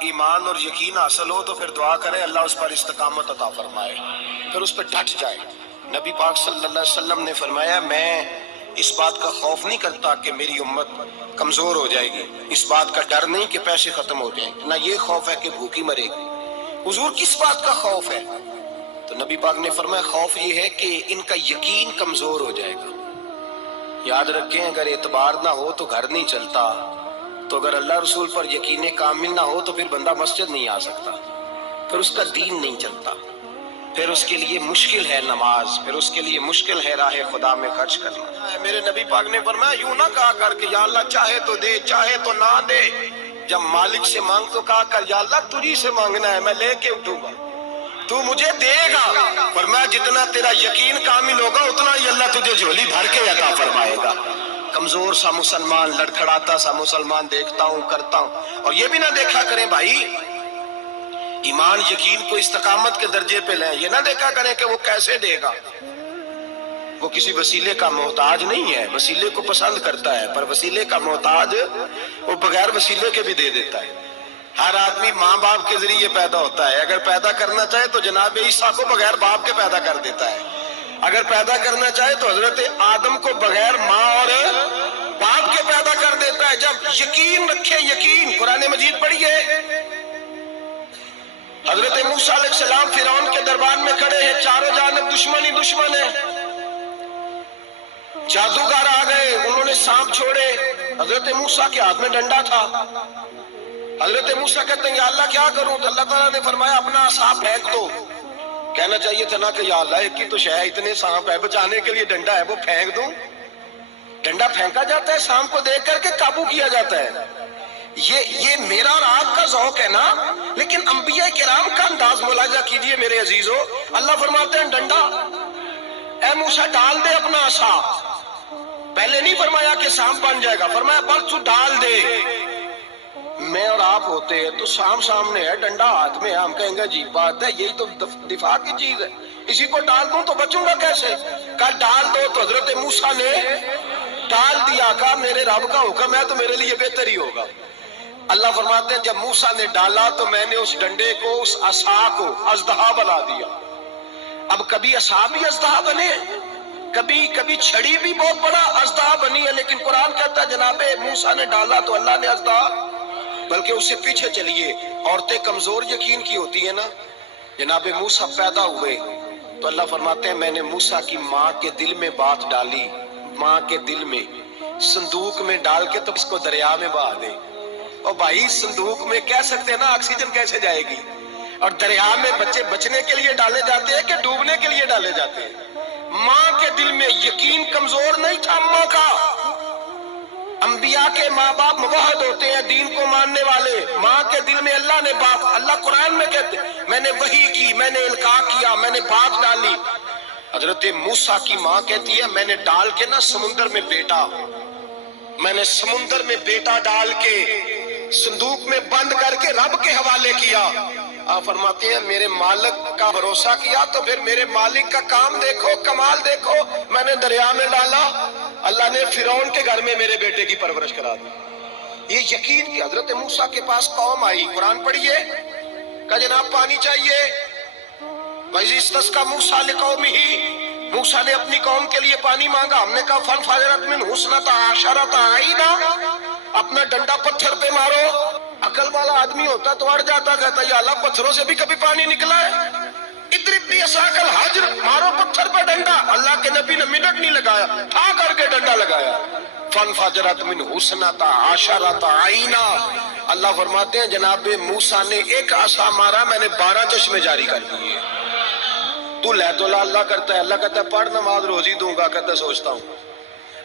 ایمان اور یقین حاصل ہو تو پھر دعا کرے اللہ اس پر استقامت عطا فرمائے، پھر اس پہ ڈٹ جائے۔ نبی پاک صلی اللہ علیہ وسلم نے فرمایا میں اس بات کا خوف نہیں کرتا کہ میری امت کمزور ہو جائے گی، اس بات کا ڈر نہیں کہ پیسے ختم ہو جائیں، نہ یہ خوف ہے کہ بھوکی مرے گی۔ حضور کس بات کا خوف ہے؟ تو نبی پاک نے فرمایا خوف یہ ہے کہ ان کا یقین کمزور ہو جائے گا۔ یاد رکھیں اگر اعتبار نہ ہو تو گھر نہیں چلتا، تو اگر اللہ رسول پر یقین کامل نہ ہو تو پھر بندہ مسجد نہیں آ سکتا، پھر اس کا دین نہیں چلتا، پھر اس کے لیے مشکل ہے نماز، پھر اس کے لیے مشکل ہے راہ خدا میں خرچ کرنا۔ میرے نبی پاک نے فرمایا یوں نہ کہا کر کہ یا اللہ چاہے تو دے چاہے تو نہ دے، جب مالک سے مانگ تو کہا کر یا اللہ تجھی سے مانگنا ہے، میں لے کے اٹھوں گا، تو مجھے دے گا۔ فرمایا جتنا تیرا یقین کامل ہوگا اتنا ہی اللہ تجھے جھولی بھر کے عطا فرمائے گا۔ کمزور سا مسلمان، لڑکھڑاتا سا مسلمان دیکھتا ہوں کرتا ہوں، اور یہ بھی نہ دیکھا کریں بھائی ایمان یقین کو استقامت کے درجے پہ لیں، یہ نہ دیکھا کریں کہ وہ کیسے دے گا، وہ کسی وسیلے کا محتاج نہیں ہے، وسیلے کو پسند کرتا ہے، پر وسیلے کا محتاج وہ بغیر وسیلے کے بھی دے دیتا ہے۔ ہر آدمی ماں باپ کے ذریعے پیدا ہوتا ہے، اگر پیدا کرنا چاہے تو جناب عیسیٰ کو بغیر باپ کے پیدا کر دیتا ہے، اگر پیدا کرنا چاہے تو حضرت آدم کو بغیر ماں اور باپ کے پیدا کر دیتا ہے۔ جب یقین رکھیں، یقین، قرآن مجید پڑھیے، حضرت موسیٰ علیہ السلام فرعون کے دربار میں کھڑے ہیں، چاروں جانب دشمن ہی دشمن ہے، جادوگر آ گئے، انہوں نے سانپ چھوڑے، حضرت موسیٰ کے ہاتھ میں ڈنڈا تھا، حضرت موسیٰ کہتے ہیں یا اللہ کیا کروں؟ تو اللہ تعالیٰ نے فرمایا اپنا عصا پھینک دو۔ کہنا چاہیے تھا نا کہ یا اللہ ایک ہی تو شے ہے، اتنے سانپ ہے، بچانے کے لیے ڈنڈا ہے وہ پھینک دوں؟ ڈنڈا پھینکا جاتا ہے، سانپ کو دیکھ کر کے قابو کیا جاتا ہے۔ یہ میرا اور آپ کا ذوق ہے نا، لیکن انبیاء کرام کا انداز ملاحظہ کیجئے میرے عزیزو۔ اللہ فرماتے ہیں ڈنڈا، اے موسیٰ ڈال دے اپنا عصا، پہلے نہیں فرمایا کہ سانپ بن جائے گا، فرمایا بس تو ڈال دے۔ میں اور آپ ہوتے ہیں تو سام سامنے ہے، ڈنڈا ہاتھ میں ہے، ہم کہیں گے عجیب بات ہے، یہی تو دفاع کی چیز ہے، اسی کو ڈال دوں تو بچوں گا کیسے؟ کہا ڈال دو، تو حضرت موسیٰ نے ڈال دیا، کہا میرے رب کا حکم ہے تو میرے لیے بہتر ہی ہوگا۔ اللہ فرماتے ہیں جب موسیٰ نے ڈالا تو میں نے اس ڈنڈے کو، اس عصا کو اژدہا بنا دیا۔ اب کبھی عصا بھی اژدہا بنے، کبھی چھڑی بھی بہت بڑا اژدہا بنی ہے، لیکن قرآن کہتا ہے جناب موسیٰ نے ڈالا تو اللہ نے اژدہا، بلکہ اس سے پیچھے چلیے، عورتیں کمزور یقین کی ہوتی ہیں نا، جناب موسیٰ پیدا ہوئے تو اللہ فرماتے ہیں میں نے موسیٰ کی ماں کے دل میں بات ڈالی، ماں کے دل میں، صندوق میں ڈال کے تو اس کو دریا میں بہا دے۔ اور بھائی صندوق میں کہہ سکتے ہیں نا آکسیجن کیسے جائے گی، اور دریا میں بچے بچنے کے لیے ڈالے جاتے ہیں کہ ڈوبنے کے لیے ڈالے جاتے ہیں؟ ماں کے دل میں یقین کمزور نہیں تھا ماں کا۔ انبیاء کے ماں باپ موحد ہوتے ہیں، دین کو ماننے والے، ماں کے دل میں اللہ نے بات، اللہ قرآن میں کہتے ہیں میں نے وحی کی، میں نے القاء کیا، میں نے بات ڈالی۔ حضرت موسیٰ کی ماں کہتی ہے میں نے ڈال کے نا سمندر میں بیٹا، میں نے سمندر میں بیٹا ڈال کے صندوق میں بند کر کے رب کے حوالے کیا۔ آپ فرماتے ہیں میرے مالک کا بھروسہ کیا تو پھر میرے مالک کا کام دیکھو، کمال دیکھو، میں نے دریا میں ڈالا، اللہ نے فرعون کے گھر میں میرے بیٹے کی پرورش کرا دی۔ یہ یقین کہ حضرت موسیٰ کے پاس قوم آئی، قرآن پڑھیے، کہا جناب پانی چاہیے، وَإِذِ اسْتَسْقَىٰ مُوسَىٰ لِقَوْمِهِ، موسیٰ نے اپنی قوم کے لیے پانی مانگا، ہم نے کہا فَانْفَجَرَتْ مِنْهُ اثْنَتَا عَشَرَةَ عَيْنًا، اپنا ڈنڈا پتھر پہ مارو۔ عقل والا آدمی ہوتا تو اڑ جاتا، کہتا یا اللہ پتھروں سے بھی کبھی پانی نکلا ہے؟ اضرب بعصاک الحجر، مارو پتھر پہ ڈنڈا۔ اللہ کے نبی نے منٹ نہیں لگایا، تھا کر کے ڈنڈا لگایا، فَانْفَجَرَتْ مِنْهُ اثْنَتَا عَشَرَةَ عَيْنًا۔ اللہ فرماتے ہیں جناب موسیٰ نے ایک عصا مارا، میں نے 12 چشمے جاری کر دیے۔ تو لے تو لا اللہ کرتا ہے، اللہ کہتا ہے پڑھ نماز روزی دوں گا، کہتا ہے سوچتا ہوں۔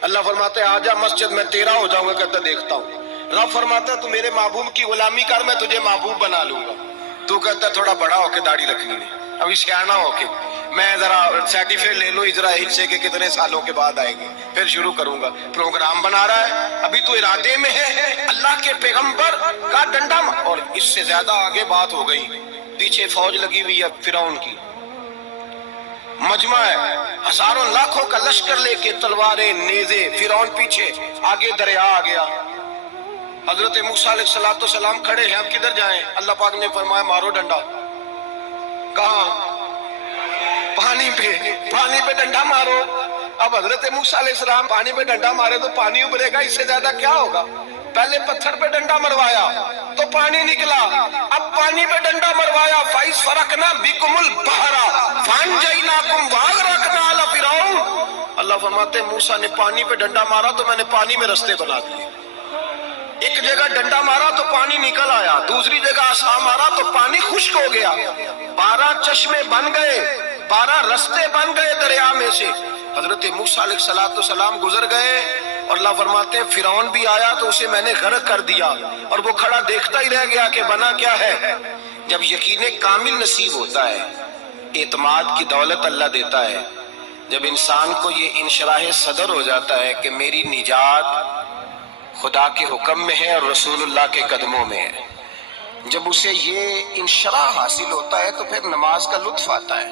اللہ فرماتا ہے آجا مسجد میں تیرا ہو جاؤں گا، کہتا ہے دیکھتا ہوں۔ رب فرماتا ہے تو میرے محبوب کی غلامی کر، میں تجھے محبوب بنا لوں گا۔ تو کہتا ہے تھوڑا بڑا ہو کے داڑھی رکھنی ہے، ابھی سیانا ہو کے میں ذرا سرٹیفکیٹ لے لوں اسرائیل سے کہ کتنے سالوں کے بعد آئے گی، پھر شروع کروں گا۔ پروگرام بنا رہا ہے، ابھی تو ارادے میں ہے اللہ کے پیغمبر کا ڈنڈا، اور اس سے زیادہ آگے بات ہو گئی، پیچھے فوج لگی ہوئی ہے فرعون کی، مجمع ہے، ہزاروں لاکھوں کا لشکر لے کے، تلواریں نیزے، فرعون پیچھے، آگے دریا آ گیا۔ حضرت موسیٰ علیہ السلام کھڑے ہیں، اب کدھر جائیں؟ اللہ پاک نے فرمایا مارو ڈنڈا۔ کہاں؟ پانی پہ ڈنڈا مارو۔ اب حضرت موسیٰ علیہ السلام پانی پہ ڈنڈا مارے تو پانی ابھرے گا، اس سے زیادہ کیا ہوگا؟ پہلے پتھر پہ ڈنڈا مروایا تو پانی نکلا، اب پانی پہ ڈنڈا مروایا فَإِذْ فَرَقْنَا بِكُمُ الْبَحْرَ فَأَنْجَيْنَاكُمْ وَأَغْرَقْنَا آلَ فِرْعَوْنَ۔ اللہ فرماتے ہیں موسیٰ نے پانی پہ ڈنڈا مارا تو میں نے پانی میں رستے بنا دیے۔ ایک جگہ ڈنڈا مارا تو پانی نکل آیا، دوسری جگہ عصا مارا تو پانی خشک ہو گیا، 12 چشمے بن گئے، 12 رستے بن گئے دریا میں سے۔ حضرت موسیٰ علیہ السلام گزر گئے اور اللہ فرماتے ہیں فرعون بھی آیا تو اسے میں نے غرق کر دیا، اور وہ کھڑا دیکھتا ہی رہ گیا کہ بنا کیا ہے۔ جب یقین کامل نصیب ہوتا ہے، اعتماد کی دولت اللہ دیتا ہے، جب انسان کو یہ انشراح صدر ہو جاتا ہے کہ میری نجات خدا کے حکم میں ہے اور رسول اللہ کے قدموں میں ہے، جب اسے یہ انشراح حاصل ہوتا ہے تو پھر نماز کا لطف آتا ہے۔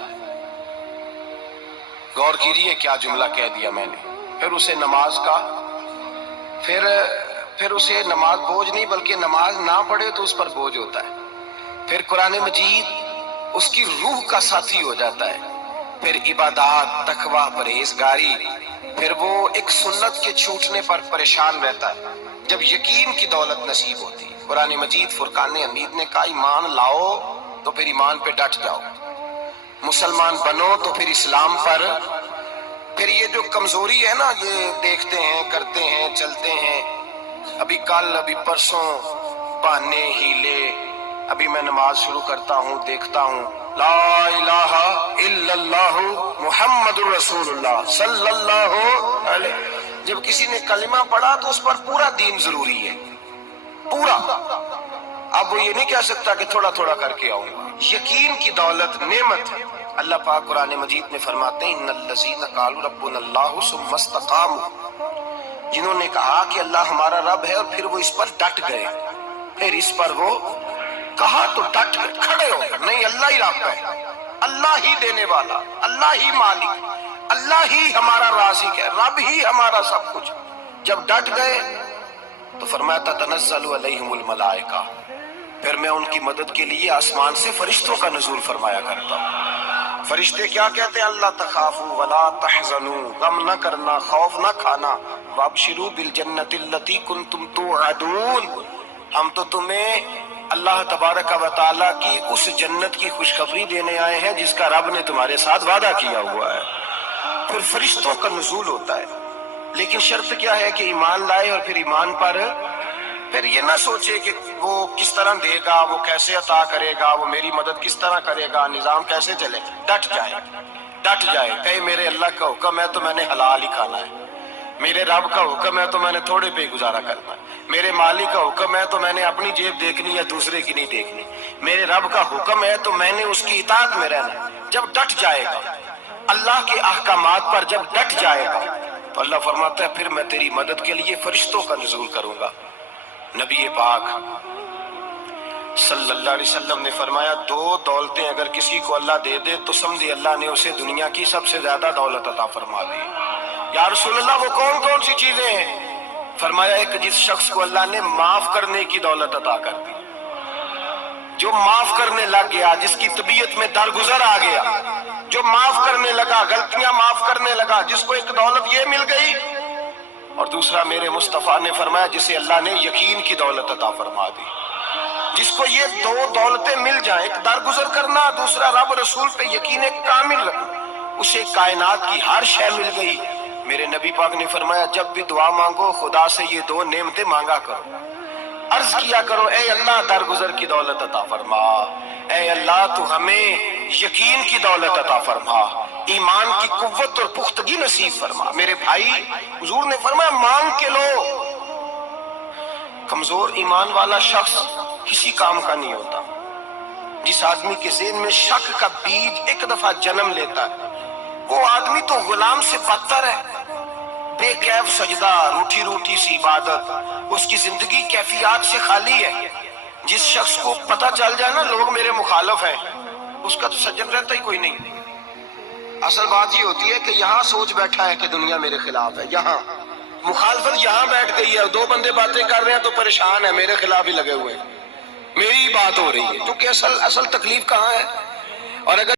غور کیجئے کیا جملہ کہہ دیا میں نے۔ پھر اسے نماز کا پھر اسے نماز بوجھ نہیں، بلکہ نماز نہ پڑھے تو اس پر بوجھ ہوتا ہے۔ پھر قرآن مجید اس کی روح کا ساتھی ہو جاتا ہے، پھر عبادات، تقوی، پرہیزگاری، پھر وہ ایک سنت کے چھوٹنے پر پریشان رہتا ہے۔ جب یقین کی دولت نصیب ہوتی ہے، قرآن مجید فرقان حمید نے کہا ایمان لاؤ تو پھر ایمان پہ ڈٹ جاؤ، مسلمان بنو تو پھر اسلام پر۔ پھر یہ جو کمزوری ہے نا، یہ دیکھتے ہیں، کرتے ہیں، چلتے ہیں، ابھی کل، ابھی پرسوں، بہانے، ہیلے، ابھی میں نماز شروع کرتا ہوں، دیکھتا ہوں لا الہ الا اللہ محمد الرسول اللہ صلی اللہ علیہ۔ جب کسی نے کلمہ پڑھا تو اس پر پورا دین ضروری ہے، پورا۔ اب وہ یہ نہیں کہہ سکتا کہ تھوڑا تھوڑا کر کے آؤں گا۔ یقین کی دولت نعمت ہے۔ اللہ پاک قرآن مجید میں فرماتے ہیں ان الذین قالوا ربنا اللہ ثم استقاموا، جنہوں نے کہا کہ اللہ ہمارا رب ہے اور پھر وہ اس پر ڈٹ گئے، پھر اس پر وہ کہا تو ڈٹ گئے، کھڑے ہو گئے، نہیں اللہ ہی رب ہے، اللہ ہی دینے والا، اللہ ہی مالک، اللہ ہی ہمارا رازق ہے، رب ہی ہمارا سب کچھ۔ جب ڈٹ گئے تو فرمایا تتنزل علیہم الملائکہ، پھر میں ان کی مدد کے لیے آسمان سے فرشتوں کا نزول فرمایا کرتا ہوں۔ فرشتے کیا کہتے ہیں؟ اللہ تخافوا ولا تحزنوا، غم نہ کرنا، خوف نہ کھانا، وابشروا بالجنۃ التی کنتم توعدون، ہم تو تمہیں اللہ تبارک و تعالیٰ کی اس جنت کی خوشخبری دینے آئے ہیں جس کا رب نے تمہارے ساتھ وعدہ کیا ہوا ہے۔ پھر فرشتوں کا نزول ہوتا ہے، لیکن شرط کیا ہے کہ ایمان لائے، اور پھر ایمان پر پھر یہ نہ سوچے کہ وہ کس طرح دے گا، وہ کیسے عطا کرے گا، وہ میری مدد کس طرح کرے گا، نظام کیسے چلے۔ ڈٹ جائے کہے میرے اللہ کا حکم ہے تو میں نے حلال ہی کھانا ہے، میرے رب کا حکم ہے تو میں نے تھوڑے پہ گزارا کرنا ہے، میرے مالک کا حکم ہے تو میں نے اپنی جیب دیکھنی ہے، دوسرے کی نہیں دیکھنی، میرے رب کا حکم ہے تو میں نے اس کی اطاعت میں رہنا۔ جب ڈٹ جائے گا اللہ کے احکامات پر، جب ڈٹ جائے گا تو اللہ فرماتا ہے پھر میں تیری مدد کے لیے فرشتوں کا نزول کروں گا۔ نبی پاک صلی اللہ علیہ وسلم نے فرمایا 2 دولتیں اگر کسی کو اللہ دے دے تو سمجھے اللہ نے اسے دنیا کی سب سے زیادہ دولت عطا فرما دی۔ یا رسول اللہ وہ کون کون سی چیزیں ہیں؟ فرمایا ایک جس شخص کو اللہ نے معاف کرنے کی دولت عطا کر دی، جو معاف کرنے لگ گیا، جس کی طبیعت میں درگزر آ گیا، جو معاف کرنے لگا، غلطیاں معاف کرنے لگا، جس کو ایک دولت یہ مل گئی۔ اور دوسرا میرے مصطفیٰ نے فرمایا جسے اللہ نے یقین کی دولت عطا فرما دی۔ جس کو یہ 2 دولتیں مل جائیں، ایک درگزر کرنا، دوسرا رب رسول پہ یقین کامل رکھنا، اسے کائنات کی ہر شے مل گئی۔ میرے نبی پاک نے فرمایا جب بھی دعا مانگو خدا سے یہ 2 نعمتیں مانگا کرو، عرض کیا کرو اے اللہ درگزر کی دولت عطا فرما، اے اللہ تو ہمیں یقین کی دولت عطا فرما، ایمان کی قوت اور پختگی نصیب فرما۔ میرے بھائی حضور نے فرمایا مانگ کے لو۔ کمزور ایمان والا شخص کسی کام کا نہیں ہوتا۔ جس آدمی کے ذہن میں شک کا بیج ایک دفعہ جنم لیتا ہے وہ آدمی تو غلام سے بدتر ہے۔ بے کیف سجدہ، روٹھی روٹھی سی عبادت، اس کی زندگی کیفیات سے خالی ہے۔ جس شخص کو پتہ چل جائے نا لوگ میرے مخالف ہیں، اس کا تو سجن رہتا ہی کوئی نہیں۔ اصل بات یہ ہوتی ہے کہ یہاں سوچ بیٹھا ہے کہ دنیا میرے خلاف ہے، مخالفت یہاں بیٹھ گئی ہے، دو بندے باتیں کر رہے ہیں تو پریشان ہے، میرے خلاف ہی لگے ہوئے ہیں، میری بات ہو رہی ہے، کیونکہ اصل تکلیف کہاں ہے؟ اور اگر